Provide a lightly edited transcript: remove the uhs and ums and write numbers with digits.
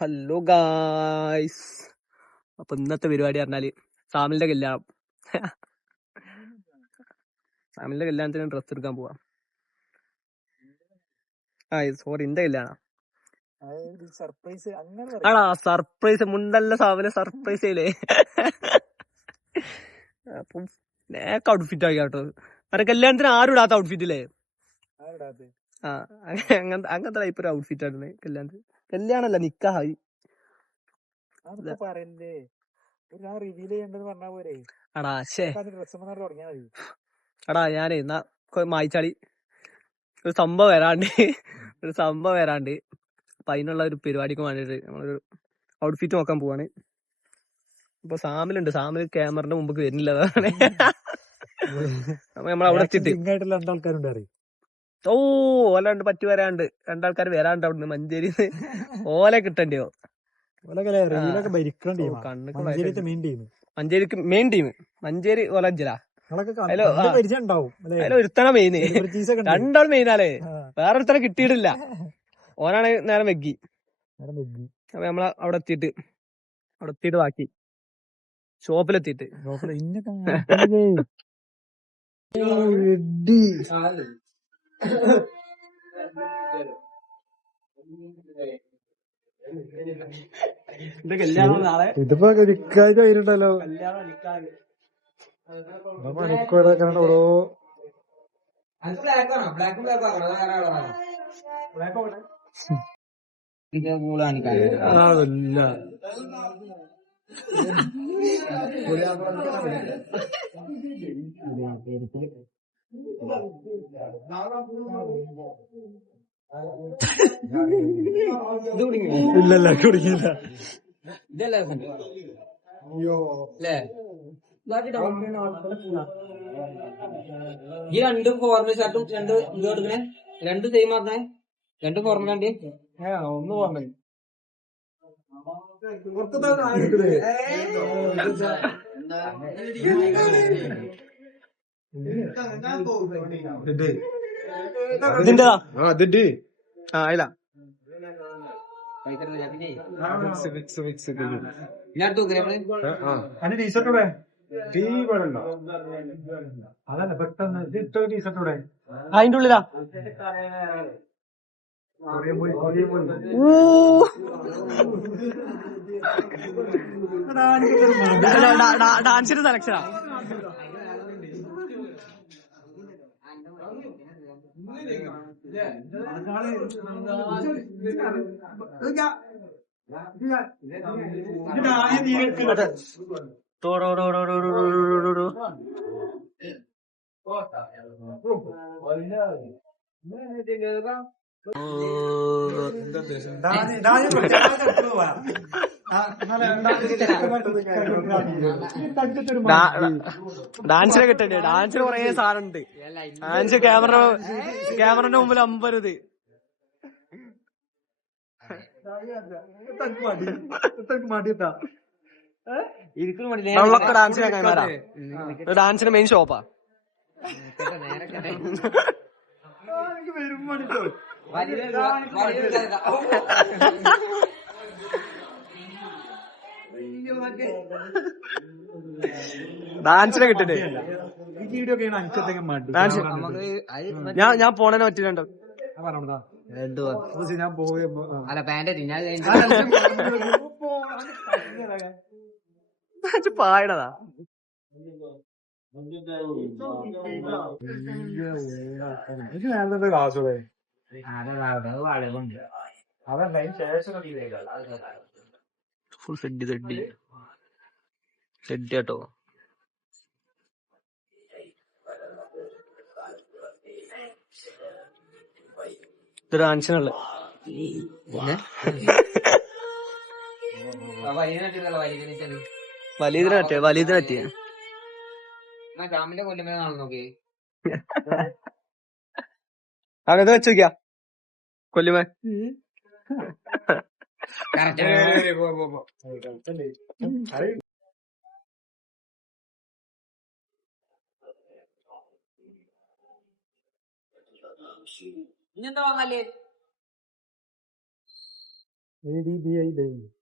Hello guys. അപ്പൊ ഇന്നത്തെ പരിപാടി പറഞ്ഞാല് സാമിലിന്റെ കല്യാണം. സാമിലിന്റെ കല്യാണത്തിന് ഡ്രസ് എടുക്കാൻ പോവാ. സോറി, എന്റെ കല്യാണം. ആടാ സർപ്രൈസ് മുണ്ടല്ല സാമിലെ സർപ്രൈസ് ചെയ്യലേ. അപ്പം നേക്ക് ഔട്ട്ഫിറ്റ് ആക്കി കേട്ടോ. മറ്റേ കല്യാണത്തിന് ആരും ഇടാത്ത ഔട്ട്ഫിറ്റില്ലേ? അങ്ങനത്തെ ടൈപ്പ് ഒരു ഔട്ട്ഫിറ്റ് ആണ് കല്യാണത്തിന്. കല്യാണല്ല, നിക്കാഹായി. എടാ ഞാനേ മായിച്ചാളി ഒരു സംഭവം വരാണ്ട് അപ്പൊ അതിനുള്ള ഒരു പരിപാടിക്ക് വേണ്ടിട്ട് നമ്മളൊരു ഔട്ട്ഫിറ്റ് നോക്കാൻ പോവാണ്. ഇപ്പൊ സാമിലുണ്ട്. സാമിൽ ക്യാമറന്റെ മുമ്പ് വരുന്നില്ല. അതാണ് അപ്പൊ നമ്മളവിടെ എത്തിയിട്ട് ഓലുണ്ട് പറ്റി വരാണ്ട്. രണ്ടാൾക്കാർ വരാണ്ട് അവിടുന്ന് മഞ്ചേരിന്ന്. ഓലെ കിട്ടണ്ടിയോ? മഞ്ചേരിക്ക് മെയിൻ ടീം മഞ്ചേരി ഓലഞ്ചലാ. ഒരുത്തണ മെയിന്. രണ്ടാൾ മെയിനാലേ. വേറെ ഒരുത്തനെ കിട്ടിയിട്ടില്ല. ഓനാണ് നേരം വെഗ്ഗി. അപ്പൊ നമ്മള അവിടെ എത്തിയിട്ട് ബാക്കി ഷോപ്പിലെത്തിയിട്ട് ഇതിപ്പോ നിക്കാതെ കഴിഞ്ഞിട്ടല്ലോ. ഓരോ ഇല്ലല്ല കുടുങ്ങിയില്ല. ഈ രണ്ടും ഫോർമൽ ഷർട്ടും രണ്ട് ഇത് കൊടുക്കണേ, രണ്ട് സെയിം ആക്കണേ, രണ്ട് ഫോർമൽ. ഒന്ന് പറഞ്ഞു ഇതിന്റെതാ. ഇല്ല ടീഷർട്ടൂടെ അതല്ല പെട്ടെന്ന് ഇട്ട ടീഷർട്ടൂടെ അതിന്റെ ഉള്ളിലാ. ഡാൻസിന്റെ സെലക്ഷനാ. ഡാൻസിനെ കിട്ടണ്ടേ? ഡാൻസിന് കൊറേ സാധനം ഉണ്ട്. ഡാൻസ് ക്യാമറന്റെ മുമ്പിൽ അമ്പരുത്. നമ്മളൊക്കെ ഡാൻസിനെ കൈമാറാ. ഡാൻസിന് മെയിൻ ഷോപ്പാ. ഡാൻസിനെ കിട്ടണ്ടേ? ഞാൻ പോണേനെ പറ്റില്ലണ്ടോ? ഞാൻ പോയ അല്ല പാൻറ് ഞാൻ പായണതാ. ക്ലാസ്സൂടെ ഫുൾ സെഡ് കേട്ടോ. ഇത് ഡാൻസിനുള്ള വലിയതിനെ പറ്റിയ ജാമിന്റെ കൊല്ലുമേ നോക്കി അങ്ങനെ വെച്ച് നോക്കിയാ കൊല്ലുമേ. ഇനി എന്താ വാങ്ങല്ലേ? ADBI